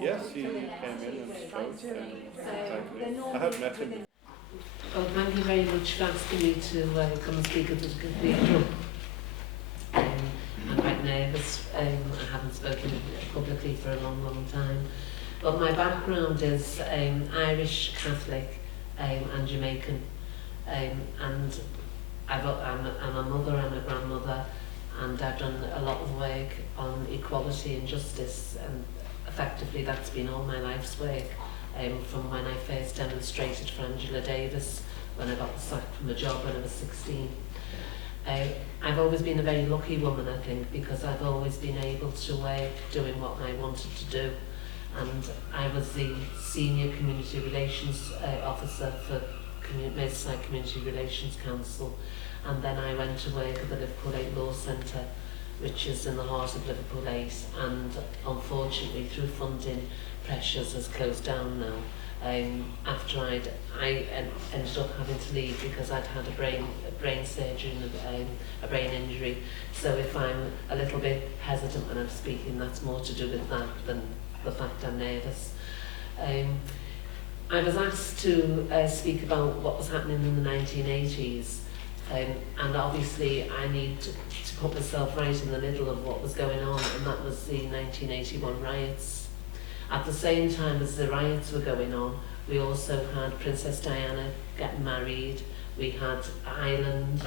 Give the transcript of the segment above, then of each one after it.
Yes, he came in and spoke. Exactly. I had met him. Well, thank you very much for asking me to come and speak at the Cathedral. I'm quite nervous. I haven't spoken publicly for a long, long time. But my background is Irish, Catholic, and Jamaican. And I'm a mother and a grandmother, and I've done a lot of work on equality and justice, and effectively that's been all my life's work, from when I first demonstrated for Angela Davis when I got sacked from a job when I was 16. I've always been a very lucky woman, I think, because I've always been able to work doing what I wanted to do. And I was the Senior Community Relations Officer for Merseyside Community Relations Council, and then I went to work at the Liverpool 8 Law Centre, which is in the heart of Liverpool 8, and unfortunately through funding pressures has closed down now. After I ended up having to leave because I'd had a brain surgery and a brain injury. So if I'm a little bit hesitant when I'm speaking, that's more to do with that than the fact I'm nervous. I was asked to speak about what was happening in the 1980s, and obviously I need to put myself right in the middle of what was going on, and that was the 1981 riots. At the same time as the riots were going on, we also had Princess Diana getting married, we had Ireland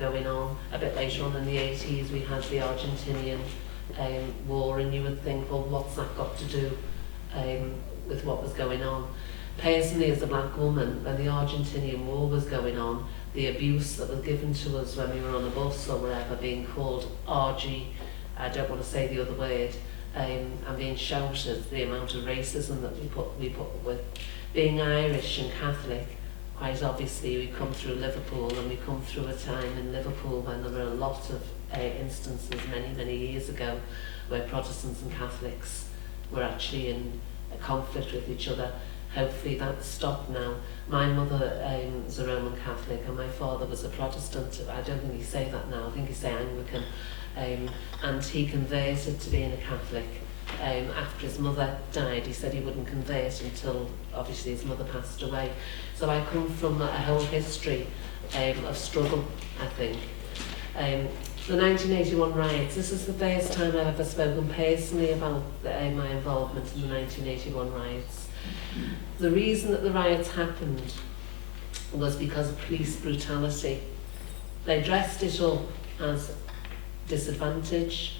going on. A bit later on in the 80s we had the Argentinian war, and you would think, well, what's that got to do with what was going on? Personally, as a black woman, when the Argentinian war was going on, the abuse that was given to us when we were on a bus or wherever, being called RG, I don't want to say the other word, and being shouted, the amount of racism that we put up with. Being Irish and Catholic, quite obviously we come through Liverpool, and we come through a time in Liverpool when there were a lot of instances many years ago where Protestants and Catholics were actually in a conflict with each other. Hopefully that's stopped now. My mother is a Roman Catholic and my father was a Protestant. I don't think he say that now, I think he say Anglican. And he converted to being a Catholic. After his mother died, he said he wouldn't convert until obviously his mother passed away. So I come from a whole history of struggle, I think. The 1981 riots, this is the first time I've ever spoken personally about my involvement in the 1981 riots. The reason that the riots happened was because of police brutality. They dressed it up as disadvantage,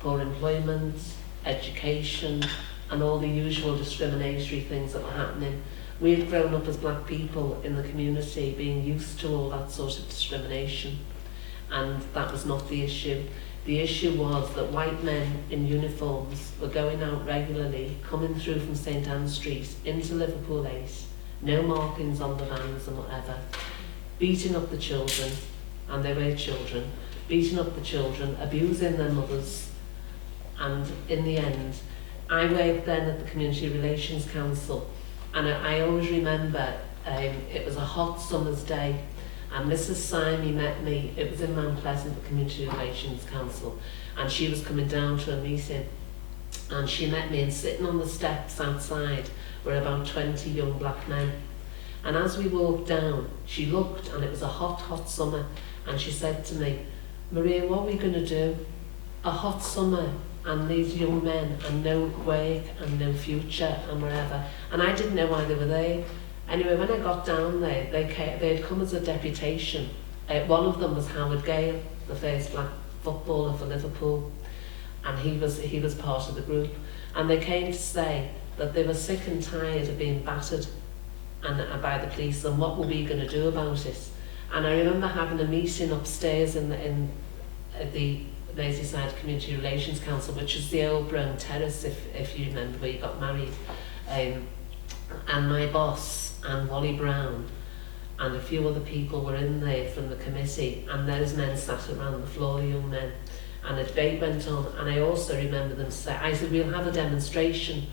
poor employment, education, and all the usual discriminatory things that were happening. We had grown up as black people in the community being used to all that sort of discrimination, and that was not the issue. The issue was that white men in uniforms were going out regularly, coming through from St Anne Street into Liverpool 8, no markings on the vans and whatever, beating up the children, and they were children, beating up the children, abusing their mothers. And in the end, I worked then at the Community Relations Council, and I always remember it was a hot summer's day, and Mrs. Simon met me. It was in Mount Pleasant, the Community Relations Council, and she was coming down to a meeting, and she met me, and sitting on the steps outside were about 20 young black men. And as we walked down, she looked, and it was a hot summer, and she said to me, "Maria, what are we going to do? A hot summer and these young men and no work and no future and wherever." And I didn't know why they were there. Anyway, when I got down there, they had come as a deputation. One of them was Howard Gale, the first black footballer for Liverpool, and he was part of the group. And they came to say that they were sick and tired of being battered by the police, and what were we going to do about it? And I remember having a meeting upstairs in the Merseyside Community Relations Council, which is the old brown terrace, if you remember, where you got married. And my boss and Wally Brown and a few other people were in there from the committee, and those men sat around the floor, young men, and a debate went on. And I also remember them say, I said, we'll have a demonstration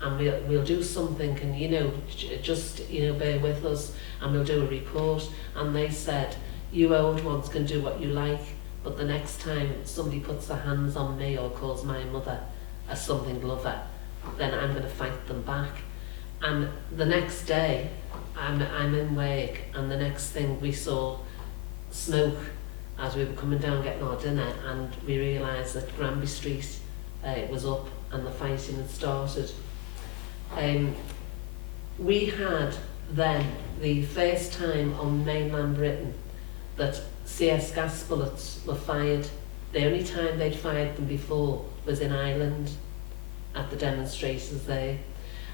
and we'll do something, and just bear with us, and we'll do a report. And they said, you old ones can do what you like, but the next time somebody puts their hands on me or calls my mother a something lover, then I'm going to fight them back. And the next day, I'm in work, and the next thing we saw smoke as we were coming down getting our dinner, and we realised that Granby Street was up and the fighting had started. We had then the first time on mainland Britain that CS gas bullets were fired. The only time they'd fired them before was in Ireland at the demonstrators there.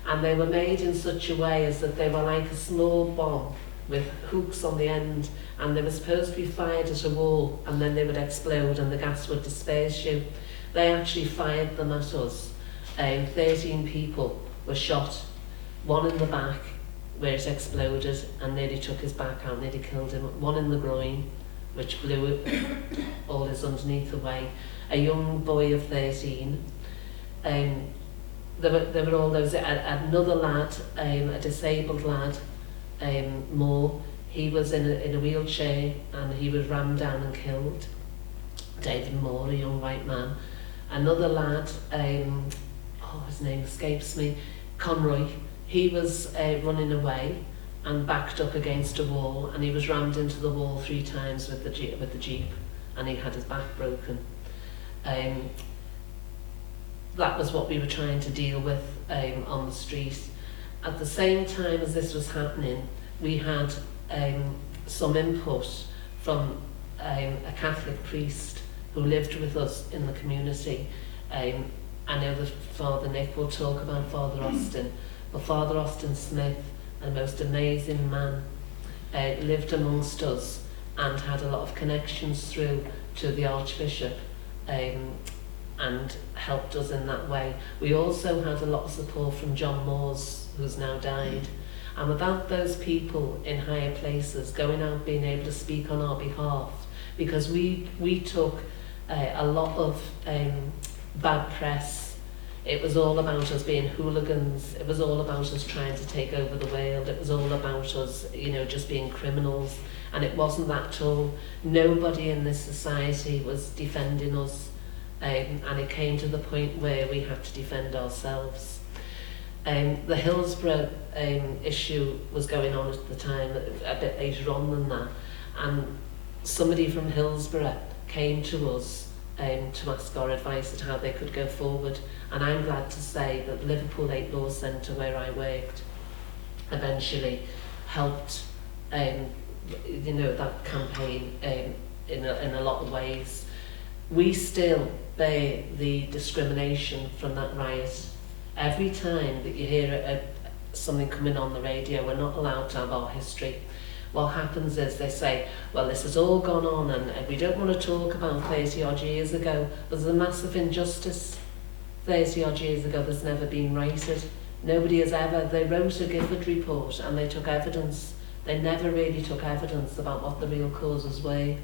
And they were made in such a way as that they were like a small bomb with hooks on the end, and they were supposed to be fired at a wall and then they would explode and the gas would disperse you. They actually fired them at us. 13 people were shot, one in the back where it exploded and nearly took his back out, nearly killed him, one in the groin which blew all his underneath away, a young boy of 13. There were all those, another lad, a disabled lad, Moore, he was in a wheelchair and he was rammed down and killed. David Moore, a young white man. Another lad, his name escapes me, Conroy, he was running away and backed up against a wall, and he was rammed into the wall 3 times with the jeep, and he had his back broken. That was what we were trying to deal with on the street. At the same time as this was happening, we had some input from a Catholic priest who lived with us in the community. I know that Father Nick will talk about Father Austin, but Father Austin Smith, a most amazing man, lived amongst us and had a lot of connections through to the Archbishop, and helped us in that way. We also had a lot of support from John Moores, who's now died. And without those people in higher places going out being able to speak on our behalf, because we took a lot of bad press. It was all about us being hooligans. It was all about us trying to take over the world. It was all about us, just being criminals. And it wasn't that at all. Nobody in this society was defending us. And it came to the point where we had to defend ourselves. The Hillsborough issue was going on at the time, a bit later on than that, and somebody from Hillsborough came to us to ask our advice at how they could go forward, and I'm glad to say that Liverpool 8 Law Centre, where I worked, eventually helped that campaign in a lot of ways. We still bear the discrimination from that riot. Every time that you hear something coming on the radio, we're not allowed to have our history. What happens is they say, well, this has all gone on and we don't want to talk about 30 odd years ago. There's a massive injustice 30 odd years ago that's never been righted. Nobody has ever, they wrote a Gifford report and they took evidence. They never really took evidence about what the real causes were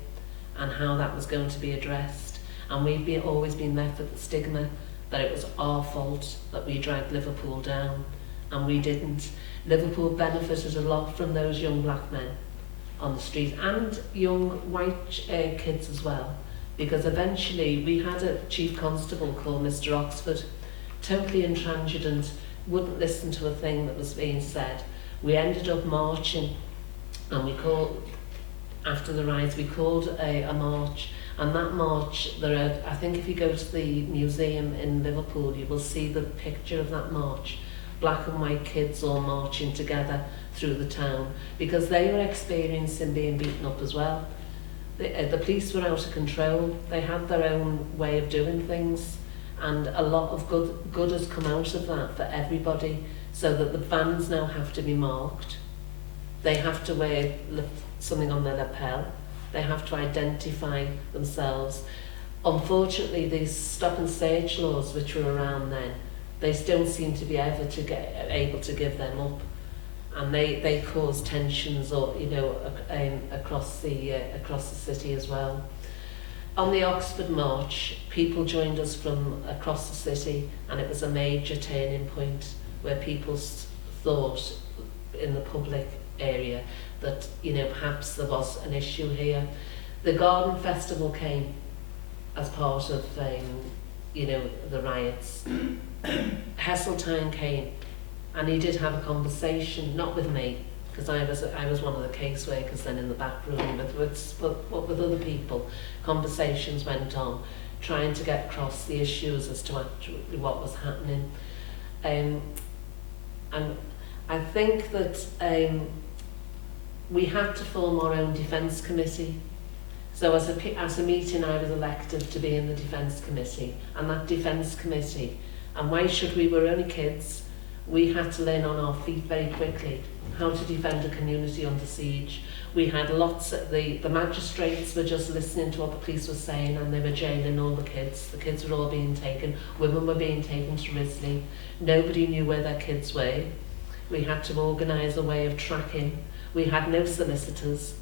and how that was going to be addressed. And we've always been left with the stigma that it was our fault that we dragged Liverpool down, and we didn't. Liverpool benefited a lot from those young black men on the street and young white kids as well, because eventually we had a chief constable called Mr. Oxford, totally intransigent, wouldn't listen to a thing that was being said. We ended up marching, and we called, after the riots, we called a march. And that march, I think if you go to the museum in Liverpool, you will see the picture of that march. Black and white kids all marching together through the town, because they were experiencing being beaten up as well. The police were out of control. They had their own way of doing things, and a lot of good has come out of that for everybody, so that the vans now have to be marked. They have to wear something on their lapel. They have to identify themselves. Unfortunately, these stop and search laws which were around then, they don't seem to be able to give them up, and they cause tensions, or across the city as well. On the Oxford March, people joined us from across the city, and it was a major turning point where people thought in the public area that perhaps there was an issue here. The Garden Festival came as part of, you know, the riots. Heseltine came, and he did have a conversation, not with me, because I was one of the caseworkers then in the back room, but with other people. Conversations went on, trying to get across the issues as to actually what was happening. And I think that we had to form our own defence committee. So as a meeting, I was elected to be in the defence committee, and that defence committee, and why should we? Were only kids. We had to learn on our feet very quickly how to defend a community under siege. We had lots of the magistrates were just listening to what the police were saying, and they were jailing all the kids. The kids were all being taken. Women were being taken to Risley. Nobody knew where their kids were. We had to organise a way of tracking. We had no solicitors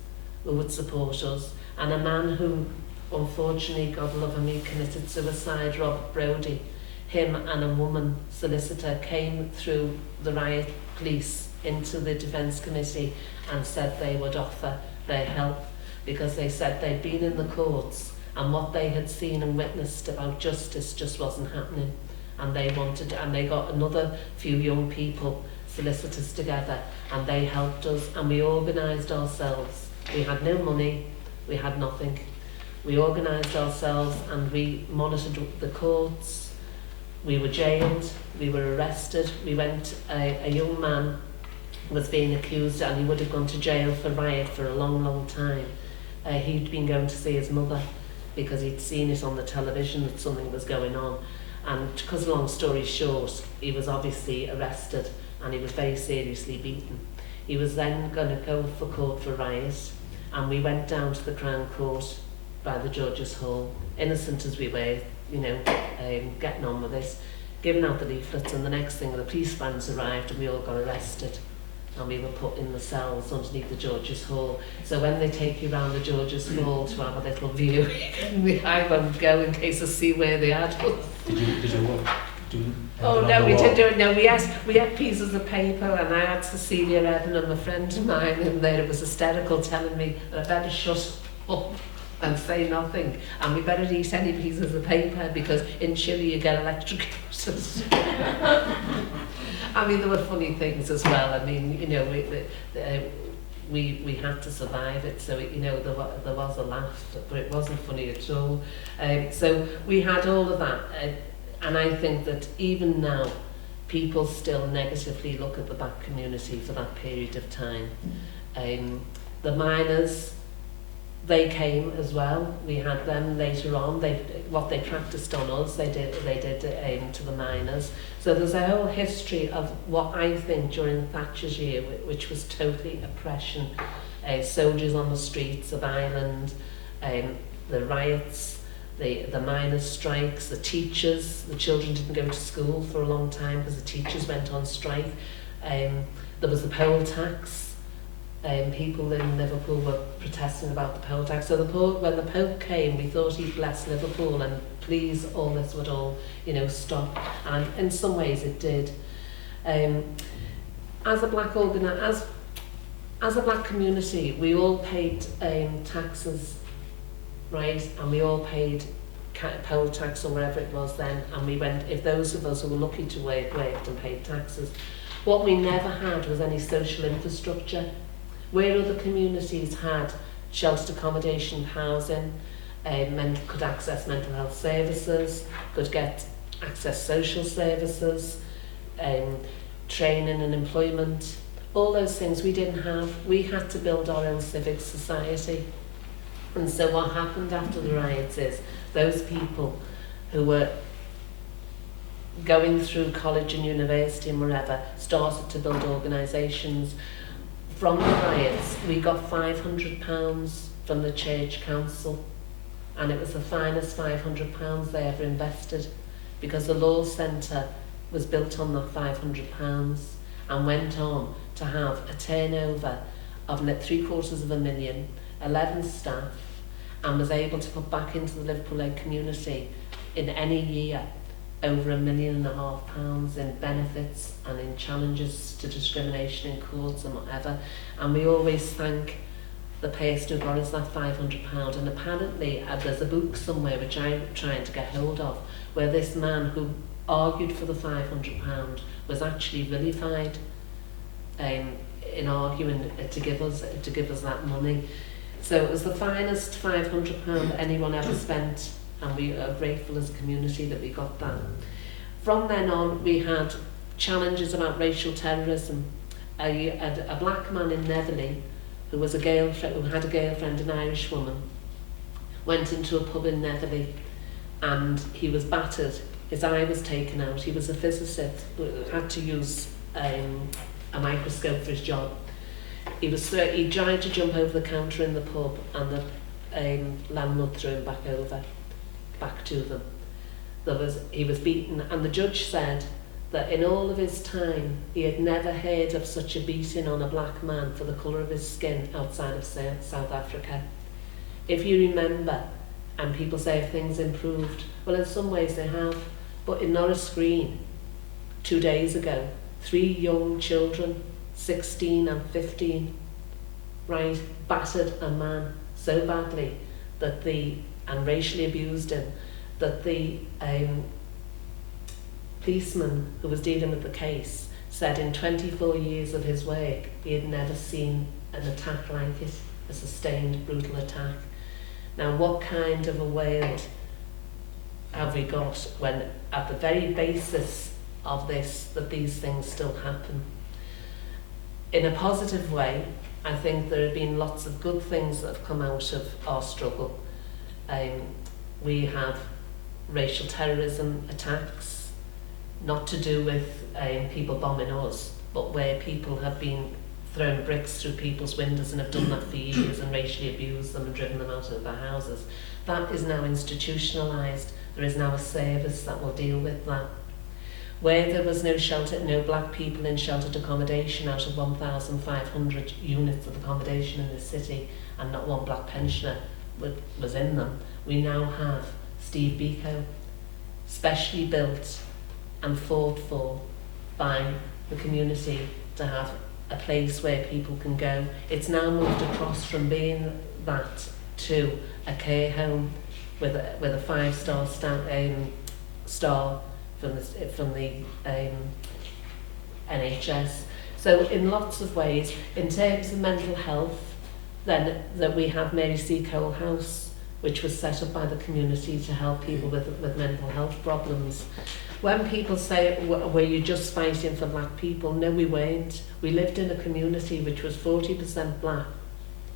who would support us. And a man who, unfortunately, God love him, he committed suicide, Robert Brodie, him and a woman solicitor came through the riot police into the defence committee and said they would offer their help, because they said they'd been in the courts and what they had seen and witnessed about justice just wasn't happening, and they got another few young people, solicitors, together, and they helped us, and we organised ourselves. We had no money, we had nothing. We organised ourselves and we monitored the courts. We were jailed, we were arrested. We went, a young man was being accused, and he would have gone to jail for riot for a long, long time. He'd been going to see his mother because he'd seen it on the television that something was going on. And because, long story short, he was obviously arrested and he was very seriously beaten. He was then going to go for court for riot, and we went down to the Crown Court by the Judges' Hall, innocent as we were, you know, getting on with this, giving out the leaflets, and the next thing the police vans arrived and we all got arrested, and we were put in the cells underneath the Judges' Hall. So when they take you round the Judges' Hall to have a little view, I won't go in case I see where they had us. Did you work? Oh no, we didn't do it. No, we had pieces of paper, and I had Cecilia Evan and a friend of mine in there. It was hysterical, telling me that I better shut up and say nothing, and we better eat any pieces of paper because in Chile you get electrocuted. I mean, there were funny things as well. I mean, you know, we had to survive it, so you know there was a laugh, but it wasn't funny at all. So we had all of that. And I think that even now, people still negatively look at the black community for that period of time. The miners, they came as well. We had them later on. What they practiced on us, they did to the miners. So there's a whole history of what I think during Thatcher's year, which was totally oppression. Soldiers on the streets of Ireland, the riots, the miners' strikes, the teachers, the children didn't go to school for a long time because the teachers went on strike. There was the poll tax. People in Liverpool were protesting about the poll tax. So when the Pope came, we thought he'd bless Liverpool and please all this would all, you know, stop. And in some ways it did. As a black as a black community, we all paid taxes, right, and we all paid poll tax or whatever it was then, and we went, if those of us who were lucky to worked and paid taxes. What we never had was any social infrastructure. Where other communities had sheltered accommodation, housing, could access mental health services, could get access social services, training and employment, all those things we didn't have. We had to build our own civic society. And so what happened after the riots is those people who were going through college and university and wherever started to build organisations. From the riots, we got £500 from the church council, and it was the finest £500 they ever invested, because the law centre was built on that £500 and went on to have a turnover of £750,000, 11 staff, and was able to put back into the Liverpool community in any year over £1.5 million in benefits and in challenges to discrimination in courts and whatever. And we always thank the person who borrows that £500, and apparently there's a book somewhere which I'm trying to get hold of, where this man who argued for the £500 was actually vilified in arguing to give us that money. So it was the finest £500 anyone ever spent, and we are grateful as a community that we got that. From then on, we had challenges about racial terrorism. A black man in Netherley who had a girlfriend, an Irish woman, went into a pub in Netherley and he was battered. His eye was taken out. He was a physicist who had to use a microscope for his job. He tried to jump over the counter in the pub, and the landlord threw him back to them. He was beaten, and the judge said that in all of his time he had never heard of such a beating on a black man for the colour of his skin outside of South Africa. If you remember, and people say have things improved, well, in some ways they have, but in Norris Green 2 days ago, 3 young children, 16 and 15, battered a man so badly and racially abused him, that the policeman who was dealing with the case said in 24 years of his work he had never seen an attack like it, a sustained brutal attack. Now, what kind of a world have we got when at the very basis of this, that these things still happen? In a positive way, I think there have been lots of good things that have come out of our struggle. We have racial terrorism attacks, not to do with people bombing us, but where people have been throwing bricks through people's windows and have done that for years and racially abused them and driven them out of their houses. That is now institutionalised. There is now a service that will deal with that. Where there was no black people in sheltered accommodation out of 1,500 units of accommodation in the city, and not one black pensioner was in them, we now have Steve Biko, specially built and fought for by the community to have a place where people can go. It's now moved across from being that to a care home with a 5-star star from the NHS. So in lots of ways, in terms of mental health, then that we have Mary C. Cole House, which was set up by the community to help people with mental health problems. When people say, were you just fighting for black people? No, we weren't. We lived in a community which was 40% black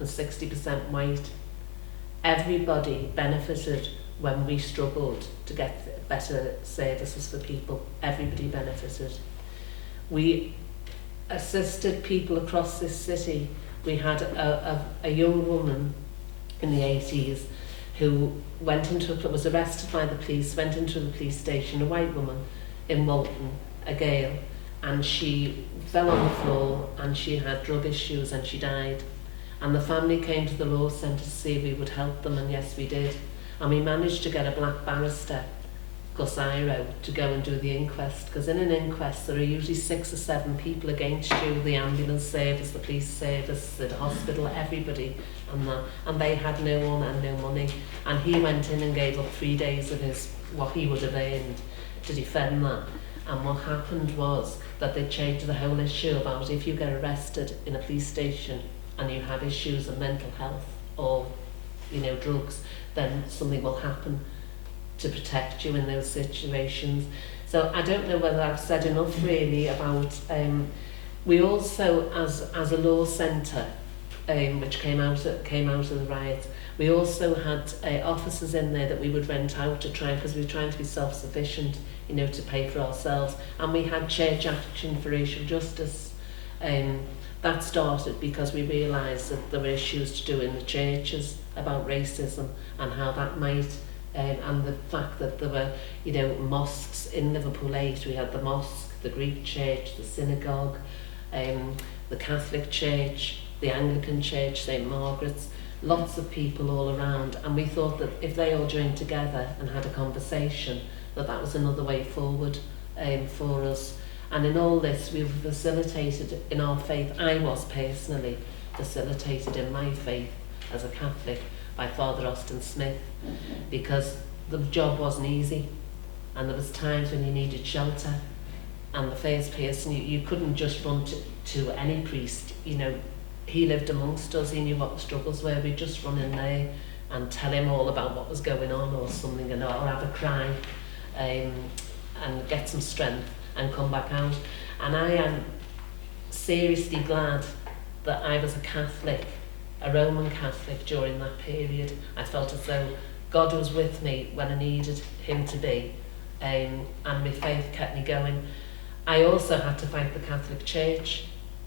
and 60% white. Everybody benefited when we struggled to get better services for people. Everybody benefited. We assisted people across this city. We had a young woman in the 80s who was arrested by the police, went into the police station, a white woman in Walton, a girl, and she fell on the floor and she had drug issues and she died. And the family came to the law centre to see if we would help them, and yes, we did. And we managed to get a black barrister, Gus Iro, to go and do the inquest, because in an inquest there are usually 6 or 7 people against you, the ambulance service, the police service, the hospital, everybody, and they had no one and no money, and he went in and gave up 3 days of what he would have earned to defend that. And what happened was that they changed the whole issue about if you get arrested in a police station and you have issues of mental health or drugs, then something will happen to protect you in those situations. So I don't know whether I've said enough really about we also, as a law centre, which came out of the riots, we also had offices in there that we would rent out to try, because we were trying to be self-sufficient, to pay for ourselves. And we had Church Action for Racial Justice. That started because we realised that there were issues to do in the churches about racism and how that might, and the fact that there were, mosques in Liverpool 8. We had the mosque, the Greek church, the synagogue, the Catholic church, the Anglican church, St Margaret's, lots of people all around, and we thought that if they all joined together and had a conversation, that was another way forward for us. And in all this, we've facilitated in our faith, I was personally, facilitated in my faith as a Catholic by Father Austin Smith, because the job wasn't easy, and there was times when you needed shelter, and the first person, you couldn't just run to any priest. You know, he lived amongst us, he knew what the struggles were. We'd just run in there and tell him all about what was going on or something, or have a cry, and get some strength and come back out. And I am seriously glad that I was a Catholic, a Roman Catholic during that period. I felt as though God was with me when I needed him to be, and my faith kept me going. I also had to fight the Catholic Church,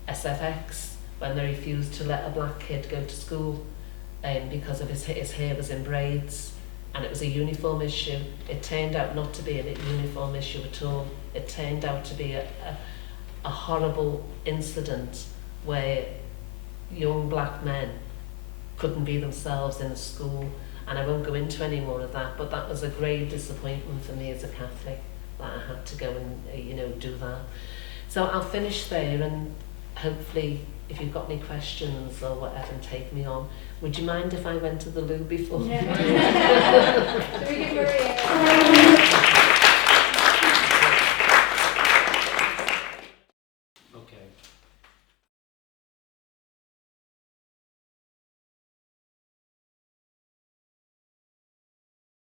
SFX, when they refused to let a black kid go to school because of his hair was in braids, and it was a uniform issue. It turned out not to be a uniform issue at all. It turned out to be a horrible incident where young black men couldn't be themselves in a school, and I won't go into any more of that, but that was a grave disappointment for me as a Catholic, that I had to go and do that. So I'll finish there, and hopefully if you've got any questions or whatever, take me on. Would you mind if I went to the loo before? Yeah.